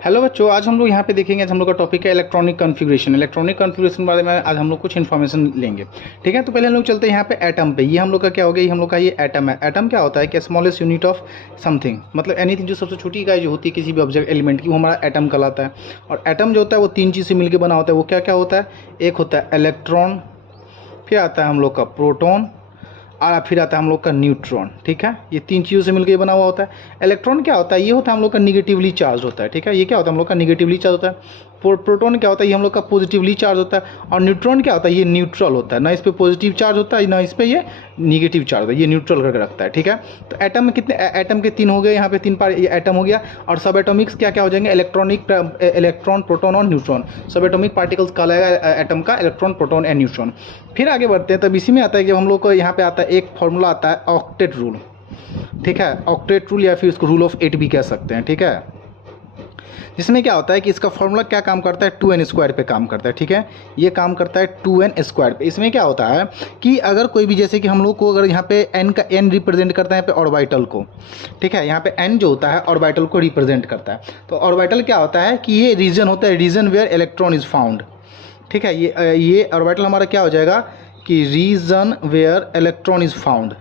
Hello बच्चों, आज हम लोग यहाँ पे देखेंगे। आज हम लोग का टॉपिक है इलेक्ट्रॉनिक कॉन्फ़िगरेशन। इलेक्ट्रॉनिक कॉन्फ़िगरेशन के बारे में आज हम लोग कुछ इन्फॉर्मेशन लेंगे। ठीक है, तो पहले हम लोग चलते हैं यहाँ पे एटम पे। ये हम लोग का क्या हो गया, ये हम लोग का ये एटम है। एटम क्या होता है कि स्मॉलेस्ट यूनिट ऑफ समथिंग, मतलब एनीथिंग जो सबसे छोटी इकाई जो होती है किसी भी ऑब्जेक्ट एलिमेंट की, वो हमारा एटम कहलाता है। और एटम जो होता है वो तीन चीज़ से मिलकर बना होता है। वो क्या क्या होता है, एक होता है इलेक्ट्रॉन, फिर आता है हम लोग का प्रोटॉन, और फिर आता है हम लोग का न्यूट्रॉन। ठीक है, ये तीन चीज़ों से मिलकर बना हुआ होता है। इलेक्ट्रॉन क्या होता है, ये होता है हम लोग का निगेटिवली चार्ज होता है। ठीक है, ये क्या होता है हम लोग का निगेटिवली चार्ज होता है। प्रोटॉन क्या होता है, ये हम लोग का पॉजिटिवली चार्ज होता है। और न्यूट्रॉन क्या होता है, ये न्यूट्रल होता है, ना इस पर पॉजिटिव चार्ज होता है ना इस पर ये निगेटिव चार्ज होता है, ये न्यूट्रल करके रखता है। ठीक है, तो एटम में कितने एटम के तीन हो गए, यहाँ पे तीन पार ये एटम हो गया। और सब एटॉमिक्स क्या क्या हो जाएंगे, इलेक्ट्रॉन, प्रोटॉन और न्यूट्रॉन। सब एटॉमिक पार्टिकल्स कहलाएगा एटम का इलेक्ट्रॉन, प्रोटॉन एंड न्यूट्रॉन। फिर आगे बढ़ते हैं, तब इसी में आता है कि हम लोग को यहाँ पे आता है एक फॉर्मूला आता है ऑक्टेट रूल। ठीक है, ऑक्टेट रूल या फिर इसको रूल ऑफ 8 भी कह सकते हैं। ठीक है, जिसमें क्या होता है कि इसका फॉर्मूला क्या काम करता है, 2n स्क्वायर पे काम करता है। ठीक है, ये काम करता है 2n स्क्वायर पे। इसमें क्या होता है कि अगर कोई भी, जैसे कि हम लोग को अगर यहाँ पे n का n रिप्रेजेंट करता है यहाँ पे ऑर्बिटल को। ठीक है, यहाँ पे n जो होता है ऑर्बिटल को रिप्रेजेंट करता है। तो ऑर्बिटल क्या होता है कि ये रीजन होता है, region where electron is found. ठीक है, ये ऑर्बिटल हमारा क्या हो जाएगा कि region where electron is found.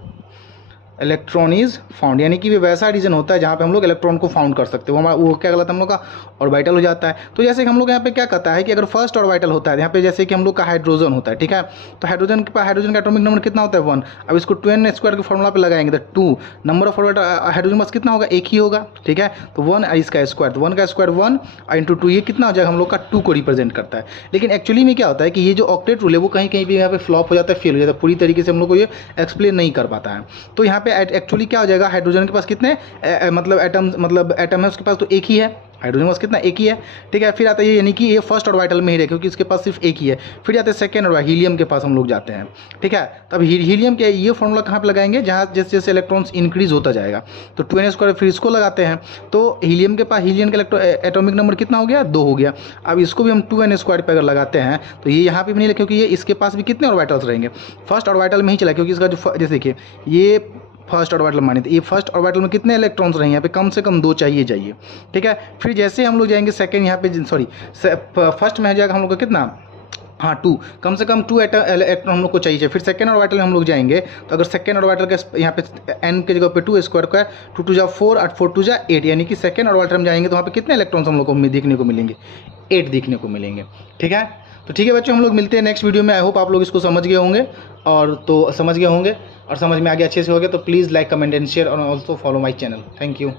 Electron is found यानी कि वे वैसा रीजन होता है जहाँ पे हम लोग इलेक्ट्रॉन को फाउंड कर सकते हैं। वो क्या कहलाता है हम लोग का ऑर्बिटल हो जाता है। तो जैसे कि हम लोग यहाँ पे क्या कहता है कि अगर फर्स्ट ऑर्बिटल होता है यहाँ पे, जैसे कि हम लोग का हाइड्रोजन होता है। ठीक है, तो हाइड्रोजन के पास हाइड्रोजन का एटॉमिक नंबर कितना होता है, 1। अब इसको 2n स्क्वायर के फॉर्मूला पे लगाएंगे तो 2 नंबर ऑफ ऑर्बिटल हाइड्रोजन बस कितना होगा, एक ही होगा। ठीक है, तो 1 इसका स्क्वायर, तो 1 का स्क्वायर 1 इंटू 2, ये कितना हो जाएगा हम लोग का 2 को रिप्रेजेंट करता है। लेकिन एक्चुअली में क्या होता है कि ये जो ऑक्टेट रूल है वो कहीं कहीं भी यहाँ पे फ्लॉप हो जाता है, फेल हो जाता है, पूरी तरीके से हम लोग को ये एक्सप्लेन नहीं कर पाता है। तो यहाँ पे एक्चुअली क्या हो जाएगा, हाइड्रोजन के पास कितने मतलब एटम है उसके पास, तो एक ही है। हाइड्रोजन के पास कितना, एक ही है। ठीक है, फिर आता है ये, यानी कि ये फर्स्ट ऑर्बिटल में ही रहे क्योंकि इसके पास सिर्फ एक ही है। फिर जाते हैं सेकंड ऑर्बिटल, हीलियम के पास हम लोग जाते हैं। ठीक है, तब हीलियम के ये फॉर्मूला कहाँ पे लगाएंगे, जहाँ जैसे जैसे इलेक्ट्रॉन्स इंक्रीज होता जाएगा। तो 2n स्क्वायर फिर इसको लगाते हैं। तो हीलियम के पास हीलियम का एटॉमिक नंबर कितना हो गया, 2 हो गया। अब इसको भी हम 2n स्क्वायर पर अगर लगाते हैं तो ये यहाँ पे भी नहीं, क्योंकि ये इसके पास भी कितने ऑर्बिटल्स रहेंगे, फर्स्ट ऑर्बिटल में ही चला, क्योंकि इसका जो जैसे देखिए ये फर्स्ट ऑर्बिटल माने, तो ये फर्स्ट ऑर्बिटल में कितने इलेक्ट्रॉन्स रहेंगे, यहाँ पे कम से कम 2 चाहिए। ठीक है, फिर जैसे हम लोग जाएंगे सेकंड, यहाँ पे सॉरी फर्स्ट में हो जाएगा हम लोग का कितना, हाँ 2, कम से कम 2 इलेक्ट्रॉन हम लोग को चाहिए। फिर सेकंड ऑर्बिटल में हम लोग जाएंगे तो अगर सेकंड ऑर्बिटल के यहाँ पे n के जगह पे 2 स्क्वायर का 2 2 जा 4 और 4 2 जा 8, यानी कि सेकंड ऑर्बिटल में जाएंगे तो वहाँ पे कितने इलेक्ट्रॉन्स हम लोग को देखने को मिलेंगे, 8 देखने को मिलेंगे। ठीक है, तो ठीक है बच्चों, हम लोग मिलते हैं नेक्स्ट वीडियो में। आई होप आप लोग इसको समझ गए होंगे, और समझ में आ गया अच्छे से हो गया। तो please like, comment and share और also follow my channel. Thank you.